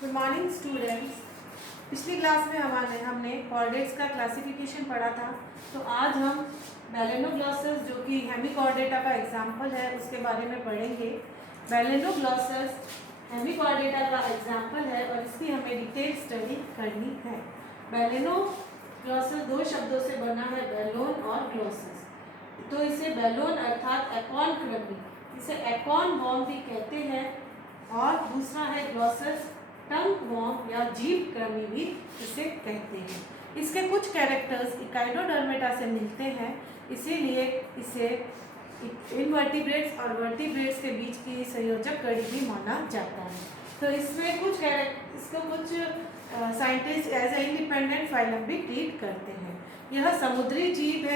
Good morning students. पिछली class में हमने कॉर्डेट्स का क्लासिफिकेशन पढ़ा था। तो आज हम बैलेनोग्लॉसस जो कि हेमिकॉर्डेटा का एग्जाम्पल है उसके बारे में पढ़ेंगे। बैलेनोग्लॉसस हेमिकॉर्डेटा का एग्जाम्पल है और इसकी हमें डिटेल स्टडी करनी है। बैलेनोग्लॉसस दो शब्दों से बना है, बैलोन और ग्लॉसस। तो इसे बैलोन अर्थात एकॉन क्रमी, इसे एकॉन वॉर्म भी कहते हैं, और दूसरा है ग्लॉसस टंग वॉर्म या जीभ क्रमी भी इसे कहते हैं। इसके कुछ कैरेक्टर्स इकाइडोडर्मेटा से मिलते हैं, इसीलिए इसे इनवर्टिब्रेट्स और वर्टिब्रेट्स के बीच की संयोजक कड़ी भी माना जाता है। तो इसमें कुछ scientist as a independent phylum भी ट्रीट करते हैं। यह समुद्री जीव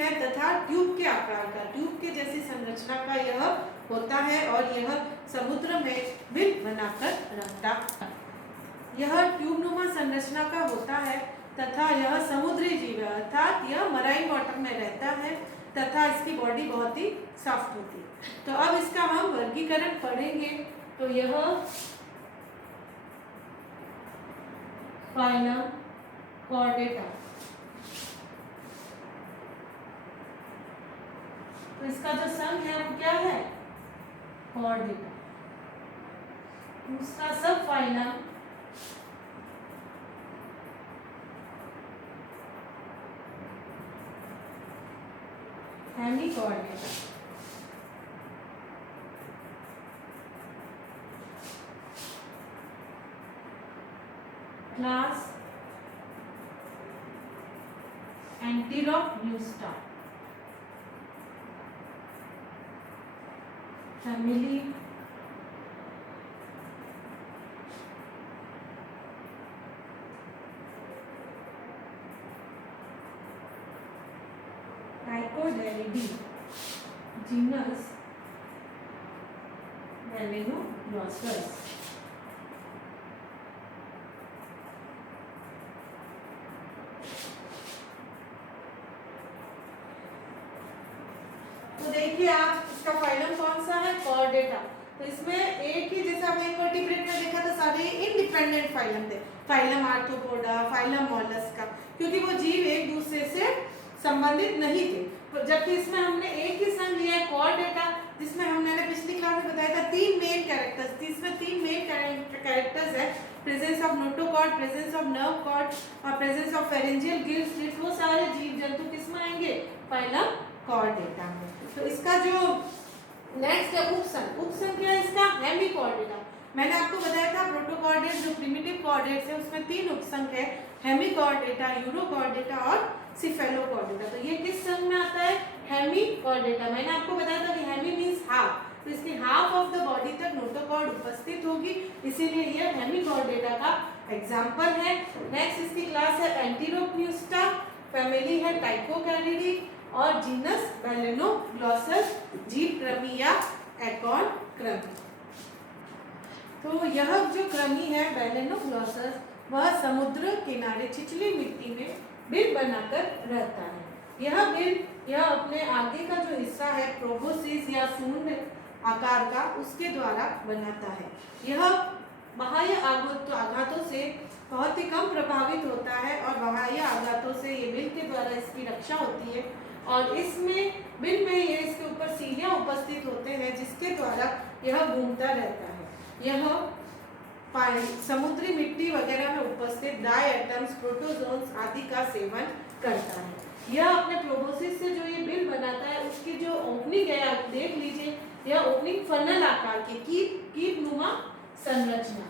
है तथा ट्यूब के आकार का, ट्यूब के जैसी संरचना का यह होता है और यह समुद्र में बिल बनाकर रहता है। यह ट्यूबनुमा संरचना का होता है तथा यह समुद्री जीव है, अर्थात यह मराइन वाटर में रहता है तथा इसकी बॉडी बहुत ही सॉफ्ट होती है। तो अब इसका हम वर्गीकरण पढ़ेंगे। तो यह फाइलम कॉर्डेटा, तो इसका जो संघ है वो क्या है? कॉर्डेटा। दूसरा subphylum Hemichordata. Class Enteropneusta. Family Ptychoderidae. Genus Balanoglossus. तो देखिए आप, इसका फाइलम कौन सा है? कॉर्डेटा। तो इसमें एक ही, जैसे आपने इनवर्टिब्रेट में देखा था, सारे इंडिपेंडेंट फाइलम थे, फाइलम आर्थ्रोपोडा, फाइलम मोलस्का, क्योंकि वो जीव एक दूसरे से संबंधित नहीं थे। जबकि इसमें हमने एक ही संघ लिया है कॉर्डेटा, जिसमें हमने पिछली क्लास में बताया था तीन मेन कैरेक्टर्स, इसमें तीन मेन कैरेक्टर्स है, presence of notochord, presence of nerve cord और presence of pharyngeal gill slits. वो सारे जीव जंतु किसमें आएंगे? फाइलम कॉर्डेटा में। तो इसका जो नेक्स्ट है उपसंघ क्या है इसका? हेमिकॉर्डेटा। मैंने आपको बताया था प्रोटोकॉर्डेट जो प्रिमिटिव कॉर्डेट्स है उसमें तीन उपसंघ है, हेमिकॉर्डेटा, यूरोकॉर्डेटा और सिफेलोकॉर्डेटा। तो ये किस संघ में आता है? हेमिकॉर्डेटा। मैंने आपको बताया था कि हेमी मींस हाफ, तो इसके हाफ ऑफ द बॉडी तक नोटोकॉर्ड उपस्थित होगी, इसीलिए ये हेमिकॉर्डेटा का एग्जांपल है। नेक्स्ट इसकी क्लास है एंटीरोप्यूस्टा, फैमिली है टाइकोकैरिडी और जीनस बैलेनोग्लॉसस, जीभ क्रमी या एकॉन क्रमी। तो यह जो क्रमी है बैलेनोग्लॉसस, वह समुद्र किनारे छिछली मिट्टी में बिल बनाकर रहता है। यह अपने आगे का जो हिस्सा है प्रोबोसिस या सूंड आकार का, उसके द्वारा बनाता है। यह बाह्य आघातों से बहुत ही कम प्रभावित होता है और बाह्य आघातों से ये बिल के द्वारा इसकी रक्षा होती है। और इसमें बिल में ये इसके ऊपर सीलिया उपस्थित होते हैं जिसके द्वारा यह घूमता रहता है। यह समुद्री मिट्टी वगैरह में उपस्थित डायटम्स, प्रोटोजोन्स आदि का सेवन करता है। यह अपने प्रोबोसिस से जो ये बिल बनाता है उसकी जो ओपनिंग है आप देख लीजिए, यह ओपनिंग फनल आकार की कीपनुमा संरचना,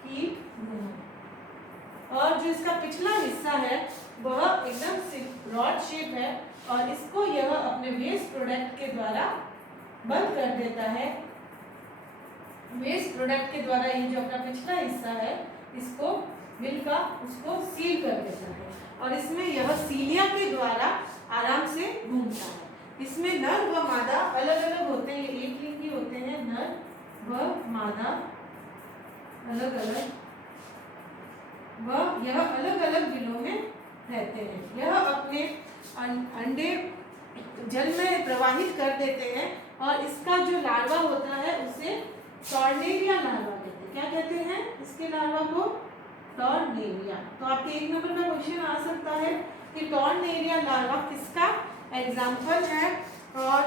कीपनुमा। और जो इसका पिछला हिस्सा है वह एकदम रॉड शेप है और इसको यह अपने वेस्ट प्रोडक्ट के द्वारा बंद कर देता है। वेस्ट प्रोडक्ट के द्वारा ये जो अपना पिछला हिस्सा है इसको बिल का उसको सील कर देता है और इसमें यह सीलिया के द्वारा आराम से घूमता है। इसमें नर व मादा अलग अलग होते हैं, एक लिंगी होते हैं, नर व मादा अलग अलग, व यह अलग अलग बिलों में रहते हैं। यह अपने अंडे जल में प्रवाहित कर देते हैं और इसका जो लार्वा होता है उसे कॉर्नेलिया लार्वा कहते हैं। क्या कहते हैं? इसके इसके लार्वा को? टॉर्नेरिया। तो आपके 1 नंबर का क्वेश्चन आ सकता है कि टॉर्नेरिया लार्वा किसका एग्जाम्पल है, और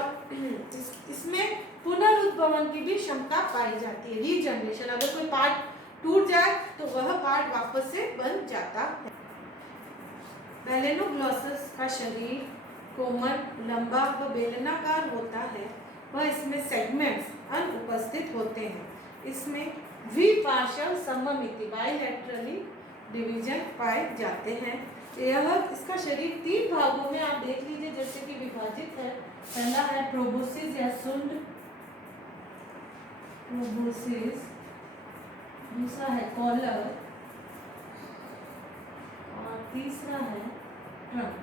इसमें पुनरुद्भवन की भी क्षमता पाई जाती है, रीजनरेशन। अगर कोई पार्ट टूट जाए तो वह पार्ट वापस से बन जाता है। मेलेनोग्लॉसस का शरीर कोमल, लंबा व बेलनाकार होता है, वह इसमें सेगमेंट्स अनुपस्थित होते हैं। इसमें द्विपार्श्व सममिति बाइलैटरली डिवीजन पाए जाते हैं। इसका शरीर 3 भागों में आप देख लीजिए जैसे कि विभाजित है। पहला है प्रोबोसिस या सुंड, प्रोबोसिस, दूसरा है कॉलर और तीसरा है ट्रंक।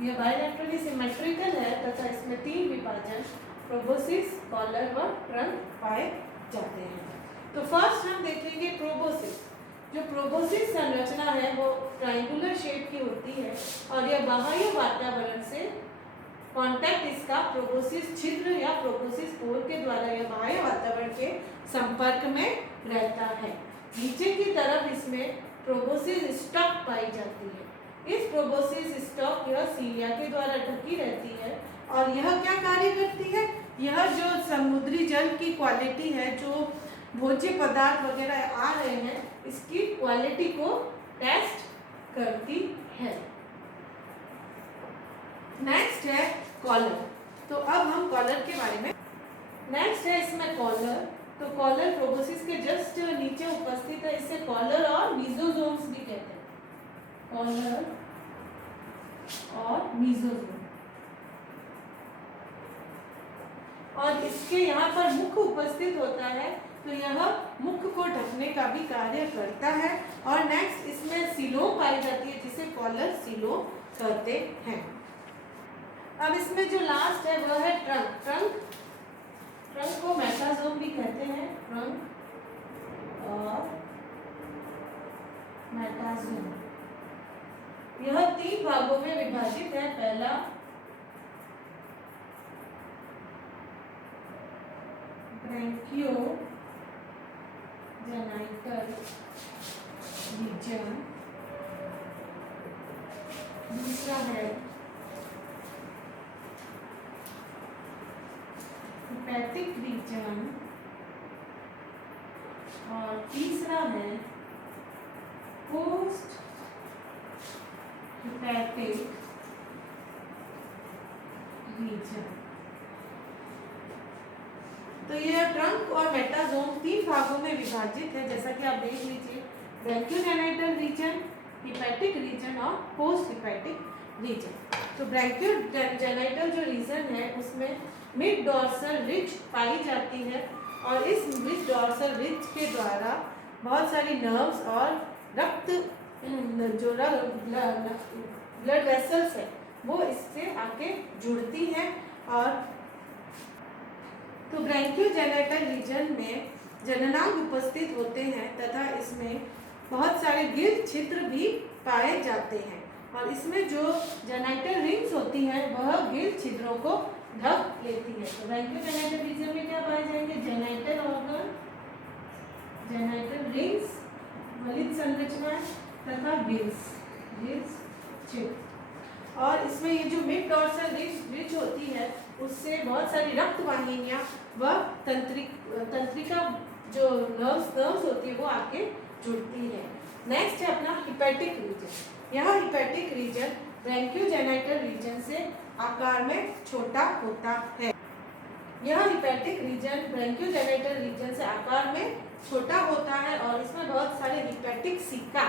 यह बाइलैटरली सिमेट्रिकल है तथा इसमें 3 विभाजन प्रोबोसिस, कॉलर व ट्रंक पाए जाते हैं। तो फर्स्ट हम देखेंगे प्रोबोसिस। जो प्रोबोसिस संरचना है वो ट्रायंगुलर शेप की होती है और यह बाह्य वातावरण से कांटेक्ट इसका प्रोबोसिस छिद्र या प्रोबोसिस पोर के द्वारा यह बाह्य वातावरण के संपर्क में रहता है। नीचे की तरफ इसमें प्रोबोसिस स्टॉक पाई जाती है। इस प्रोबोसिस स्टॉक यह सीलिया के द्वारा ढकी रहती है और यह क्या कार्य करती है? यह जो समुद्री जल की क्वालिटी है, जो भोज्य पदार्थ वगैरह आ रहे हैं, इसकी क्वालिटी को टेस्ट करती है। नेक्स्ट है कॉलर। तो अब हम कॉलर के बारे में, नेक्स्ट है इसमें कॉलर। तो कॉलर प्रोबोसिस के जस्ट नीचे उपस्थित है, इसे कॉलर और मीजोजोम्स भी कहते हैं, कॉलर और मीजोजोम। और इसके यहाँ पर मुख उपस्थित होता है, तो यह मुख को ढकने का भी कार्य करता है। और नेक्स्ट इसमें सिलोम पाई जाती है जिसे कॉलर सिलोम कहते हैं। अब इसमें जो लास्ट है वह है ट्रंक। ट्रंक को मेटाजोम भी कहते हैं, ट्रंक और मेटाजोम। यह 3 भागों में विभाजित है। पहला ब्रैंकियो जेनाइटल रीजन, दूसरा है हिपैटिक रीजन और तीसरा है पोस्ट हिपैटिक रीजन। तो यह ट्रंक और मेटाजोम 3 भागों में विभाजित है, जैसा कि आप देख लीजिए, ब्रैंकियोजेनाइटल रीजन, हिपैटिक रीजन और पोस्ट हिपैटिक रीजन। तो ब्रैंकियोजेनाइटल जो रीजन है उसमें मिड डॉर्सल रिज पाई जाती है और इस मिड डॉर्सल रिज के द्वारा बहुत सारी नर्व्स और रक्त जो ब्लड वेसल्स है वो इससे आके जुड़ती है। और तो ब्रैंकियोजेनाइटल रीजन में जननांग उपस्थित होते हैं तथा इसमें बहुत सारे गिल छिद्र भी पाए जाते हैं और इसमें जो जेनाइटल रिंग्स होती है वह गिल छिद्रों को ढक लेती है। तो ब्रैंकियोजेनाइटल रीजन में क्या पाए जाएंगे? जेनाइटल ऑर्गन, जेनाइटल रिंग्स, वलित संरचना तथा गिल्स छिद्र। और इसमें ये जो मिड डॉर्सल रिज होती है उससे बहुत सारी रक्त वाहिनियां व तंत्रिका जो नर्व्स होती है वो आके जुड़ती है। नेक्स्ट है अपना हिपैटिक रीजन। यह हिपैटिक रीजन ब्रैंकियोजेनाइटल रीजन से आकार में छोटा होता है। यह हिपैटिक रीजन ब्रैंकियोजेनाइटल रीजन से आकार में छोटा होता है और इसमें बहुत सारे हिपैटिक सिक्का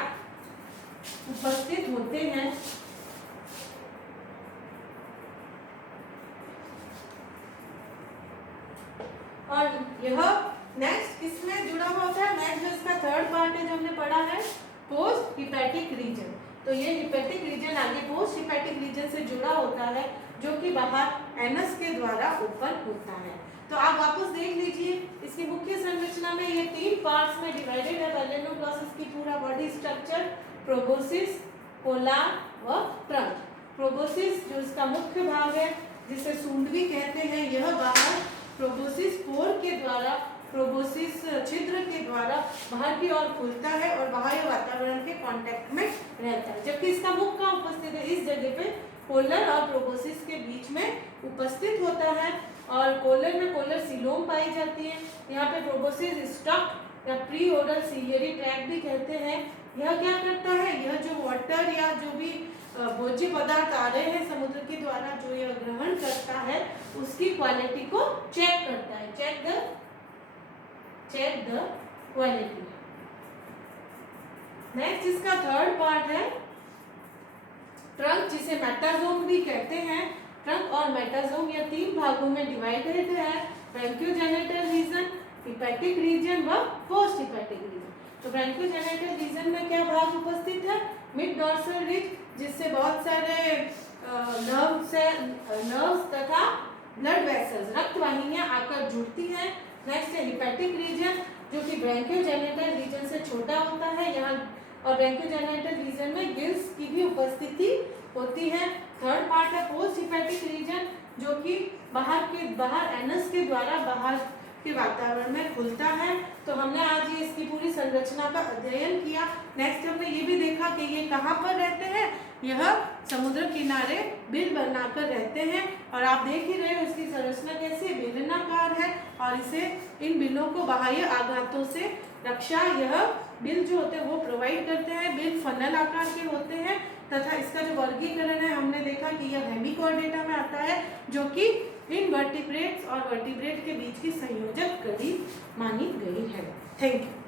उपस्थित होते हैं। और यह नेक्स्ट किसमें जुड़ा हुआ होता है? नेक्स्ट जो इसका 3rd पार्ट है जो हमने पढ़ा है पोस्ट हिपैटिक रीजन। तो ये हिपैटिक रीजन आगे पोस्ट हिपैटिक रीजन से जुड़ा होता है जो कि बाहर एनस के द्वारा ओपन होता है। तो आप वापस देख लीजिए इसकी मुख्य संरचना में ये 3 पार्ट्स में डिवाइडेड है। मेलेनोग्लॉसस की पूरा बॉडी स्ट्रक्चर, प्रोबोसिस, कोलार व ट्रंक। प्रोबोसिस जो इसका मुख्य भाग है जिसे सूंड भी कहते हैं, यह बाहर प्रोबोसिस पोर के द्वारा, प्रोबोसिस छिद्र के द्वारा बाहर की ओर खुलता है और बाह्य वातावरण के कांटेक्ट में रहता है, जबकि इसका मुख कहाँ उपस्थित है, इस जगह पे कोलर और प्रोबोसिस के बीच में उपस्थित होता है। और कोलर में कोलर सीलोम पाई जाती है। यहाँ पे प्रोबोसिस स्टक या प्री ओडल सीलियरी ट्रैक्ट भी कहते हैं। यह क्या करता है, यह जो वाटर या जो भी भोज्य पदार्थ आ रहे हैं समुद्र के द्वारा जो यह ग्रहण करता है उसकी क्वालिटी को चेक करता है, चेक द क्वालिटी। नेक्स्ट इसका थर्ड पार्ट है ट्रंक, जिसे मेटाजोम भी कहते हैं। ट्रंक और मेटाजोम यह 3 भागों में डिवाइडेड है, ब्रैंकियोजेनिटल रीजन, हिपैटिक रीजन व पोस्ट हिपैटिक रीजन। तो ब्रैंकियोजेनिटल रीजन में क्या भाग उपस्थित है, मिड डॉर्सल रिज, जिससे बहुत सारे नर्व्स तथा ब्लड वेसल्स रक्त वाहिनियां आकर जुड़ती हैं। नेक्स्ट है हिपैटिक रीजन, जो कि ब्रैंकियोजेनिटल रीजन से छोटा होता है यहाँ, और ब्रैंकियोजेनिटल रीजन में गिल्स की भी उपस्थिति होती है। थर्ड पार्ट है पोस्ट हिपैटिक रीजन, जो कि बाहर एनस के द्वारा बाहर के वातावरण में खुलता है। तो हमने आज ये इसकी पूरी संरचना का अध्ययन किया। नेक्स्ट हमने ये भी देखा कि ये कहाँ पर रहते हैं, यह समुद्र किनारे बिल बनाकर रहते हैं। और आप देख ही रहे हो इसकी संरचना कैसी बेलनाकार है, और इसे इन बिलों को बाह्य आघातों से रक्षा यह बिल जो होते हैं वो प्रोवाइड करते हैं। बिल फनल आकार के होते हैं तथा इसका जो वर्गीकरण है हमने देखा कि यह हेमिकॉर्डेटा में आता है, जो कि इन वर्टिब्रेट्स और वर्टिब्रेट के बीच की संयोजक कड़ी मानी गई है। Thank you.